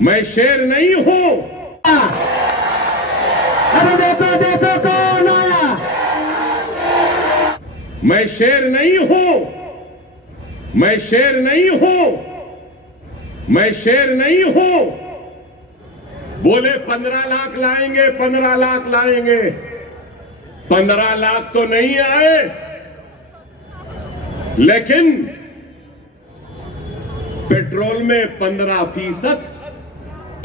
मैं शेर नहीं हूं। अरे देखो देखो कौन आया। मैं शेर नहीं हूं। मैं शेर नहीं हूं। मैं शेर नहीं हूं। बोले 15 लाख लाएंगे, 15 लाख लाएंगे। 15 लाख तो नहीं आए, लेकिन पेट्रोल में 15%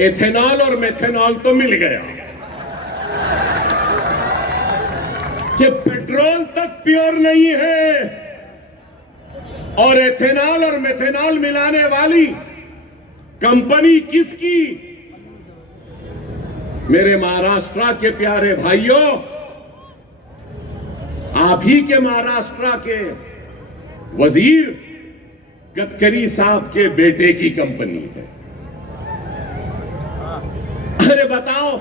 एथेनॉल और मेथेनॉल तो मिल गया कि पेट्रोल तक प्योर नहीं है और एथेनॉल और मेथेनॉल मिलाने वाली कंपनी किसकी? मेरे महाराष्ट्र के प्यारे भाइयों, आप ही के महाराष्ट्र के वजीर गडकरी साहब के बेटे की कंपनी है। अरे बताओ,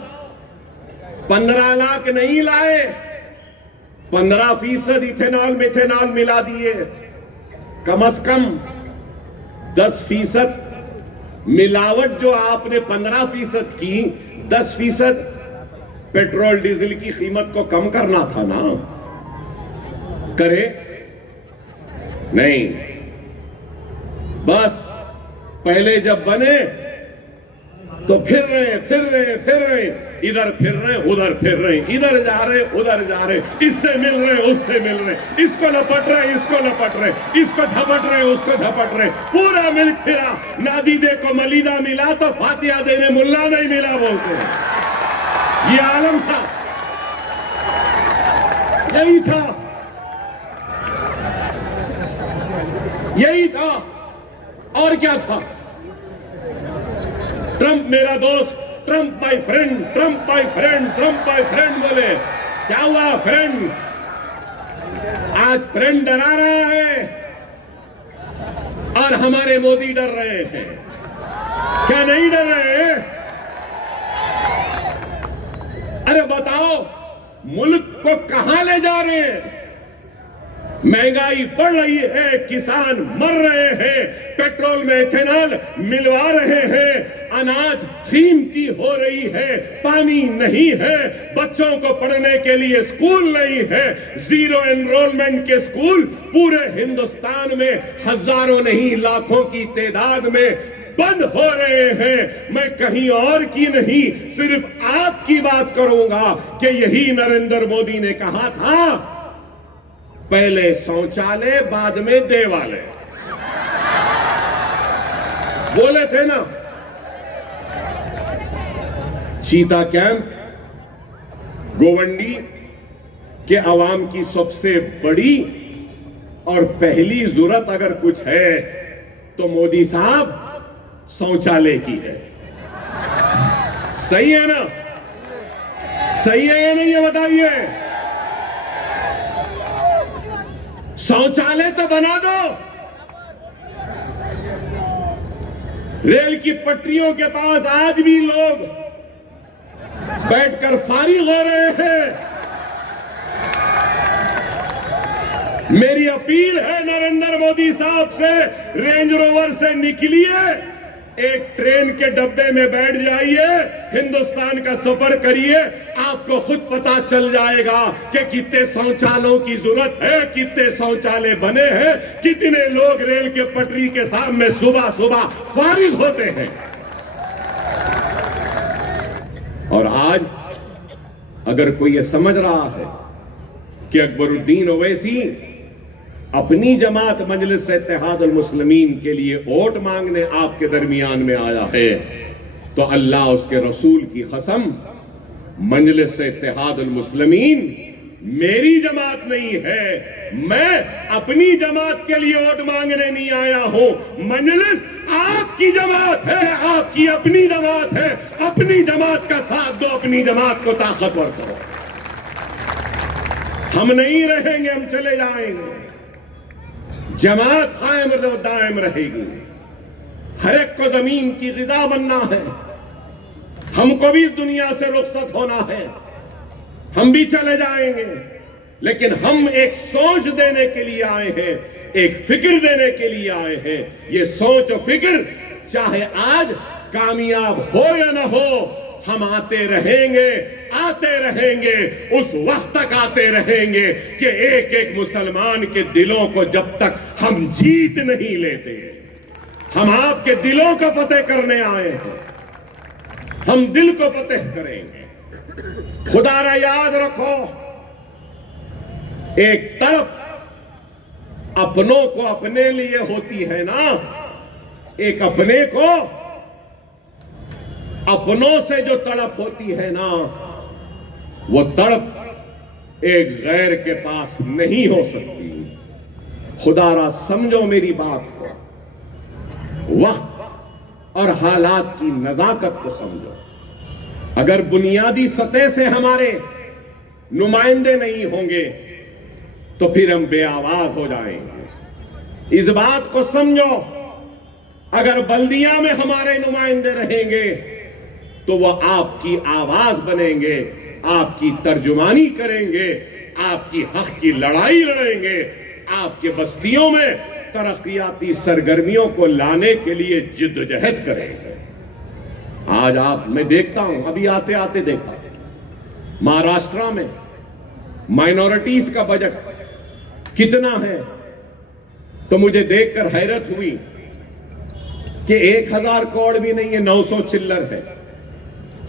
15 लाख नहीं लाए, 15% इथेनॉल मेथेनॉल मिला दिए। कम से कम 10% मिलावट जो आपने 15% की, 10% पेट्रोल डीजल की कीमत को कम करना था ना। करे नहीं, बस पहले जब बने तो फिर रहे, इधर फिर रहे, उधर फिर रहे, इधर जा रहे, उधर जा रहे, इससे मिल रहे, उससे मिल रहे, इसको लपट रहे, इसको लपट रहे, इसको झपट रहे, उसको झपट रहे, पूरा मिल्क फिरा। नादीदे को मलीदा मिला तो फातिहा देने मुल्ला नहीं मिला बोलते हैं। ये आलम था, यही था, यही था। और क्या था? ट्रंप मेरा दोस्त, Trump my friend, Trump my friend, Trump my friend बोले। क्या हुआ फ्रेंड? आज फ्रेंड डरा रहा है और हमारे मोदी डर रहे हैं। क्या नहीं डर रहे हैं? अरे बताओ, मुल्क को कहां ले जा रहे हैं? महंगाई बढ़ रही है, किसान मर रहे हैं, पेट्रोल में इथेनॉल मिलवा रहे हैं, अनाज कीमती हो रही है, पानी नहीं है, बच्चों को पढ़ने के लिए स्कूल नहीं है, जीरो एनरोलमेंट के स्कूल पूरे हिंदुस्तान में हजारों नहीं लाखों की तादाद में बंद हो रहे हैं। मैं कहीं और की नहीं, सिर्फ आपकी बात करूंगा कि यही नरेंद्र मोदी ने कहा था, पहले शौचालय बाद में देवालय। बोले थे ना। चीता कैंप गोवंडी के अवाम की सबसे बड़ी और पहली जरूरत अगर कुछ है तो मोदी साहब शौचालय की है। सही है ना? सही है या नहीं, ये बताइए। शौचालय तो बना दो। रेल की पटरियों के पास आज भी लोग बैठकर फारिग हो रहे हैं। मेरी अपील है नरेंद्र मोदी साहब से, रेंज रोवर से निकलिए, एक ट्रेन के डब्बे में बैठ जाइए, हिंदुस्तान का सफर करिए, आपको खुद पता चल जाएगा कि कितने शौचालयों की जरूरत है, कितने शौचालय बने हैं, कितने लोग रेल के पटरी के सामने सुबह सुबह फारिग होते हैं। और आज अगर कोई ये समझ रहा है कि अकबरुद्दीन ओवैसी अपनी जमात मजलिस इत्तेहाद अल मुस्लिमीन के लिए वोट मांगने आपके दरमियान में आया है, तो अल्लाह उसके रसूल की कसम, मजलिस इत्तेहाद अल मुस्लिमीन मेरी जमात नहीं है। मैं अपनी जमात के लिए वोट मांगने नहीं आया हूं। मजलिस आपकी जमात है, आपकी अपनी जमात है। अपनी जमात का साथ दो, अपनी जमात को ताकतवर करो। हम नहीं रहेंगे, हम चले जाएंगे। जमात कायम दायम रहेगी। हर एक को जमीन की गिजा बनना है। हमको भी इस दुनिया से रुखसत होना है। हम भी चले जाएंगे, लेकिन हम एक सोच देने के लिए आए हैं, एक फिक्र देने के लिए आए हैं। ये सोच और फिक्र चाहे आज कामयाब हो या ना हो, हम आते रहेंगे, उस वक्त तक आते रहेंगे कि एक एक मुसलमान के दिलों को जब तक हम जीत नहीं लेते। हम आपके दिलों को फतेह करने आए हैं, हम दिल को फतेह करेंगे। खुदारा याद रखो, एक तरफ अपनों को अपने लिए होती है ना, एक अपने को अपनों से जो तड़प होती है ना, वो तड़प एक गैर के पास नहीं हो सकती। खुदारा समझो मेरी बात को, वक्त और हालात की नजाकत को समझो। अगर बुनियादी सतह से हमारे नुमाइंदे नहीं होंगे तो फिर हम बेआवाज हो जाएंगे। इस बात को समझो, अगर बल्दिया में हमारे नुमाइंदे रहेंगे तो वो आपकी आवाज बनेंगे, आपकी तर्जुमानी करेंगे, आपकी हक की लड़ाई लड़ेंगे, आपके बस्तियों में तरक्कियाती सरगर्मियों को लाने के लिए जिद्दोजहद करेंगे। आज मैं देखता हूं, अभी आते आते देखा महाराष्ट्र में माइनॉरिटीज का बजट कितना है, तो मुझे देखकर हैरत हुई कि 1000 करोड़ भी नहीं है, 900 चिल्लर है।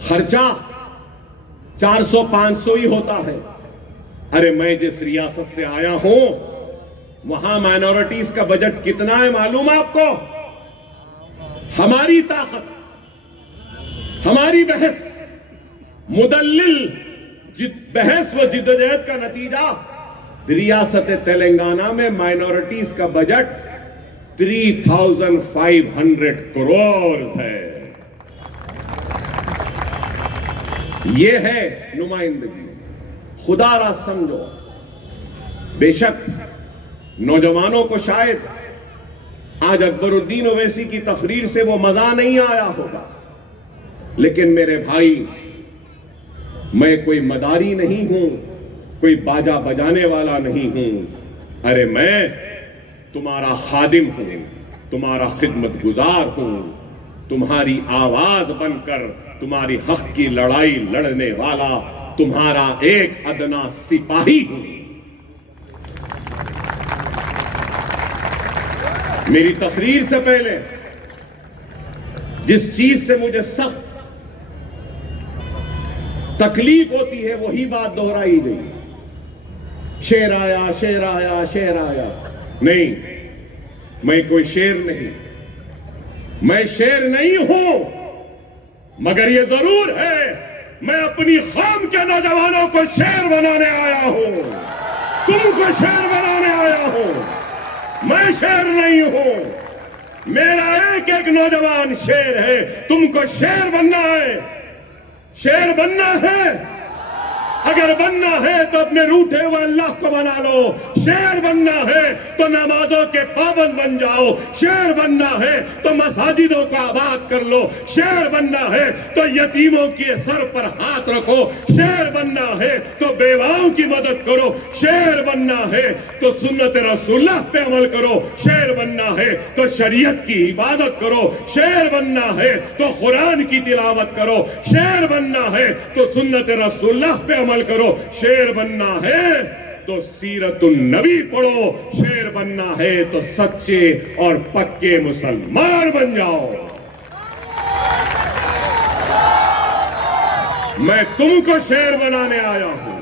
खर्चा 400-500 ही होता है। अरे मैं जिस रियासत से आया हूं वहां माइनॉरिटीज का बजट कितना है मालूम आपको? हमारी ताकत, हमारी बहस, मुदल्लिल बहस व जिद्दोजहद का नतीजा रियासत तेलंगाना में माइनॉरिटीज का बजट 3500 करोड़ है। ये है नुमाइंदगी। खुदारा समझो, बेशक नौजवानों को शायद आज अकबरुद्दीन ओवैसी की तकरीर से वो मजा नहीं आया होगा, लेकिन मेरे भाई, मैं कोई मदारी नहीं हूं, कोई बाजा बजाने वाला नहीं हूं। अरे मैं तुम्हारा खादिम हूं, तुम्हारा खिदमत गुजार हूं, तुम्हारी आवाज बनकर तुम्हारी हक की लड़ाई लड़ने वाला तुम्हारा एक अदना सिपाही हूं। मेरी तकरीर से पहले जिस चीज से मुझे सख्त तकलीफ होती है वही बात दोहराई गई, शेर आया, शेर आया, शेर आया। नहीं, मैं कोई शेर नहीं, मैं शेर नहीं हूं, मगर ये जरूर है मैं अपनी कौम के नौजवानों को शेर बनाने आया हूं, तुमको शेर बनाने आया हूं। मैं शेर नहीं हूं, मेरा एक एक नौजवान शेर है। तुमको शेर बनना है, शेर बनना है। अगर बनना है तो अपने रूठे हुए अल्लाह को बना लो, शेर बनना है तो नमाजों के पाबंद बन जाओ, शेर बनना है तो मसाजिदों को आबाद कर लो, शेर बनना है तो यतीमों के सर पर हाथ रखो, शेर बनना है तो बेवाओं की मदद करो, शेर बनना है तो सुन्नत रसूलुल्लाह पे अमल करो, शेर बनना है तो शरीयत की इबादत करो, शेर बनना है तो कुरान की तिलावत करो, शेर बनना है तो सुन्नत रसूलुल्लाह पे अमल करो, शेर बनना है तो सीरतुन नबी पढ़ो, शेर बनना है तो सच्चे और पक्के मुसलमान बन जाओ। मैं तुमको शेर बनाने आया हूं।